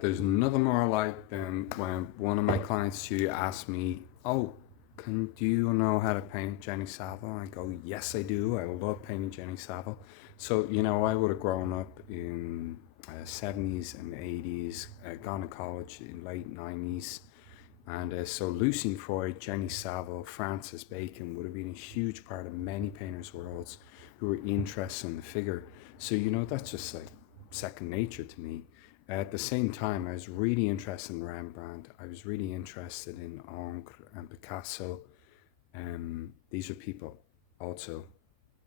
There's nothing more like than when one of my clients to ask me, "Oh, do you know how to paint Jenny Saville?" And I go, "Yes, I do. I love painting Jenny Saville." So I would have grown up in 70s and 80s, gone to college in late 90s, and so Lucian Freud, Jenny Saville, Francis Bacon would have been a huge part of many painters' worlds who were interested in the figure. So that's just like second nature to me. At the same time, I was really interested in Rembrandt. I was really interested in Ingres and Picasso. These are people also.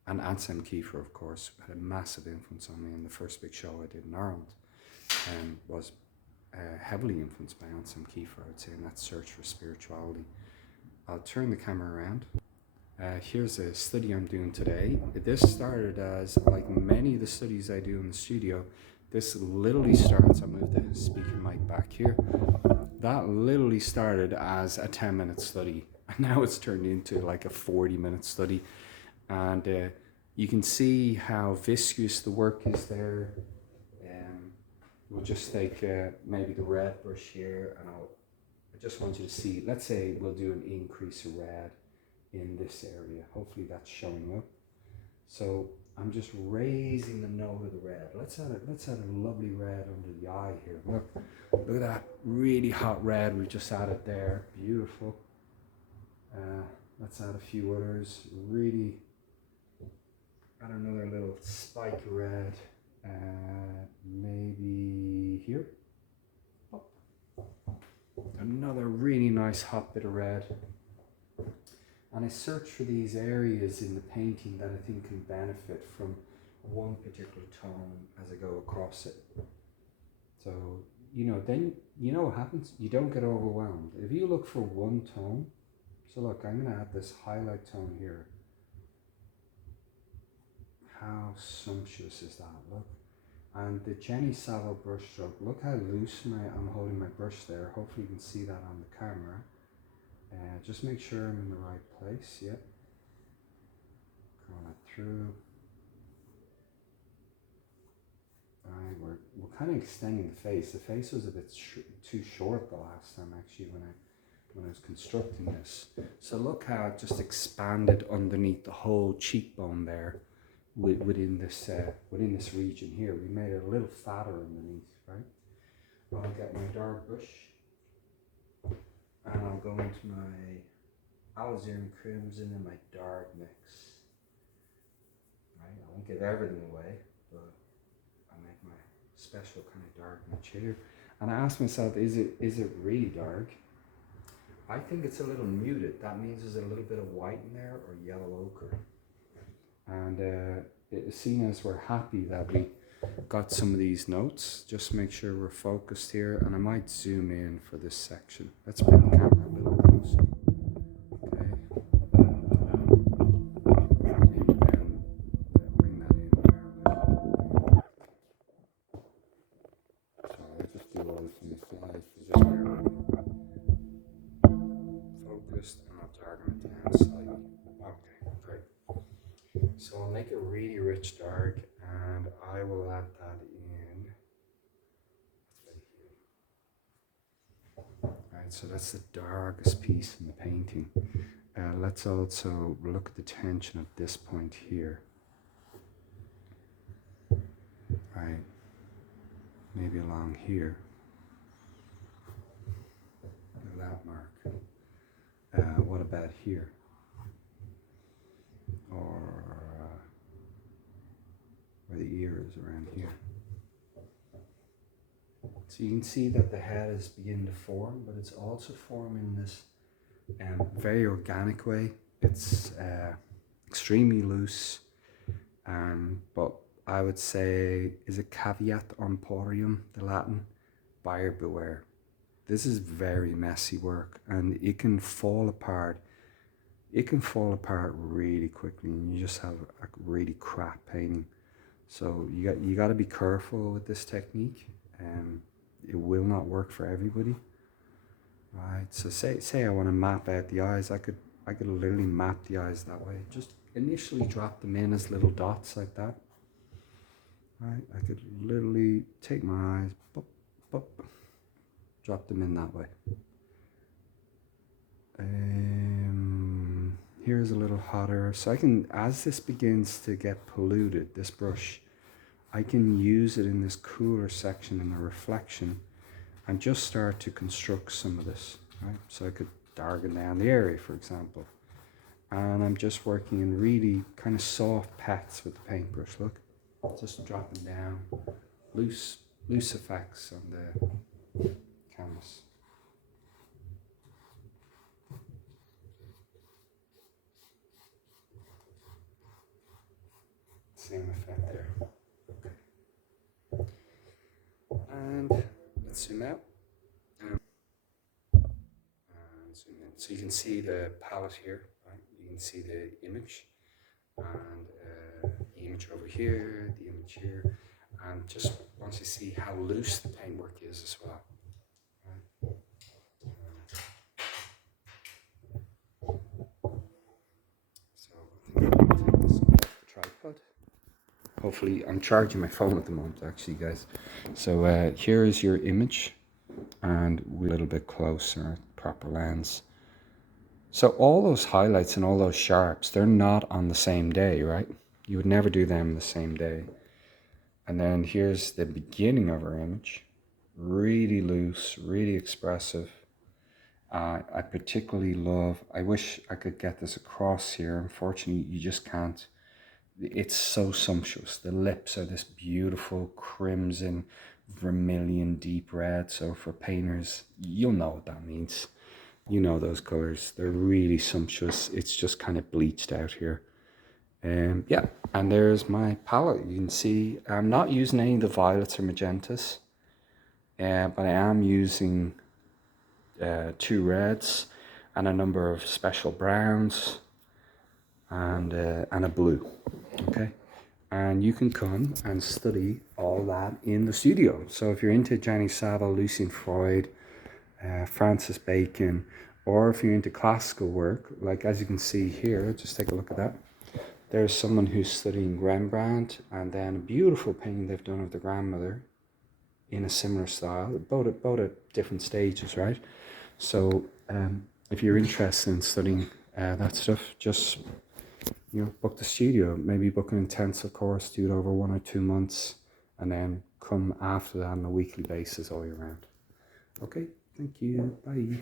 And Anselm Kiefer, of course, had a massive influence on me. And the first big show I did in Ireland was heavily influenced by Anselm Kiefer, I would say, in that search for spirituality. I'll turn the camera around. Here's a study I'm doing today. This started as, like many of the studies I do in the studio, this literally starts, I'll move the speaker mic back here. That literally started as a 10-minute study. And now it's turned into like a 40-minute study. And you can see how viscous the work is there. We'll just take maybe the red brush here, and I just want you to see, let's say we'll do an increase of red in this area. Hopefully that's showing up. So I'm just raising the note of the red. Let's add a lovely red under the eye here. Look at that really hot red we just added there. Beautiful. Let's add a few others. Really add another little spike of red. Maybe here. Oh. Another really nice hot bit of red. And I search for these areas in the painting that I think can benefit from one particular tone as I go across it. So, then what happens? You don't get overwhelmed. If you look for one tone, so look, I'm going to add this highlight tone here. How sumptuous is that? Look. And the Jenny Saville brush stroke, look how loose I'm holding my brush there. Hopefully you can see that on the camera. Just make sure I'm in the right place, yep. Curl that through. Alright, we're kind of extending the face. The face was a bit too short the last time actually when I was constructing this. So look how it just expanded underneath the whole cheekbone there within this region here. We made it a little fatter underneath, right? I'll get my dark brush. And I'll go into my alizarin crimson and my dark mix. Right, I won't give everything away, but I'll make my special kind of dark mix here. And I asked myself, is it really dark? I think it's a little muted. That means there's a little bit of white in there or yellow ochre. And seeing as we're happy that we got some of these notes, just make sure we're focused here, and I might zoom in for this section. Let's bring the camera a little closer. Okay. And bring that in there. So I'll just do all this in the slides. Just bear with me. Focused, and I'll darken it down slightly. Okay, great. So I'll make it really rich dark, and I will add that in. Alright, so that's the darkest piece in the painting. Let's also look at the tension at this point here. Right, maybe along here. Look at that mark. What about here? Or where the ear is around here. So you can see that the head is beginning to form, but it's also forming in this very organic way. It's extremely loose, but I would say, is it caveat emporium, the Latin? Buyer beware. This is very messy work, and it can fall apart. It can fall apart really quickly, and you just have a really crap painting. So you got to be careful with this technique. It will not work for everybody. Right. So say I want to map out the eyes. I could literally map the eyes that way. Just initially drop them in as little dots like that. Right. I could literally take my eyes, boop, boop, drop them in that way. Here's a little hotter, so I can, as this begins to get polluted, this brush, I can use it in this cooler section in the reflection and just start to construct some of this, right? So I could darken down the area, for example. And I'm just working in really kind of soft pats with the paintbrush, look. Just dropping down loose effects on the canvas. Same effect there. Okay. And let's zoom out. And zoom in. So you can see the palette here, right? You can see the image. And the image over here, the image here. And just want to see how loose the paintwork is as well. Right? So I think I'll take this off the tripod. Hopefully, I'm charging my phone at the moment, actually, guys. So here is your image, and we're a little bit closer, proper lens. So all those highlights and all those sharps, they're not on the same day, right? You would never do them the same day. And then here's the beginning of our image, really loose, really expressive. I particularly love, I wish I could get this across here. Unfortunately, you just can't. It's so sumptuous. The lips are this beautiful crimson, vermilion, deep red. So for painters, you'll know what that means. You know those colors. They're really sumptuous. It's just kind of bleached out here. Yeah, and there's my palette. You can see I'm not using any of the violets or magentas, but I am using 2 reds and a number of special browns and a blue. Okay, and you can come and study all that in the studio. So if you're into Gianni Saville, Lucien Freud, Francis Bacon, or if you're into classical work, like as you can see here, just take a look at that. There's someone who's studying Rembrandt, and then a beautiful painting they've done of the grandmother in a similar style, both at different stages, right? So if you're interested in studying that stuff, just book the studio, maybe book an intensive course, do it over 1 or 2 months, and then come after that on a weekly basis all year round. Okay, thank you, bye.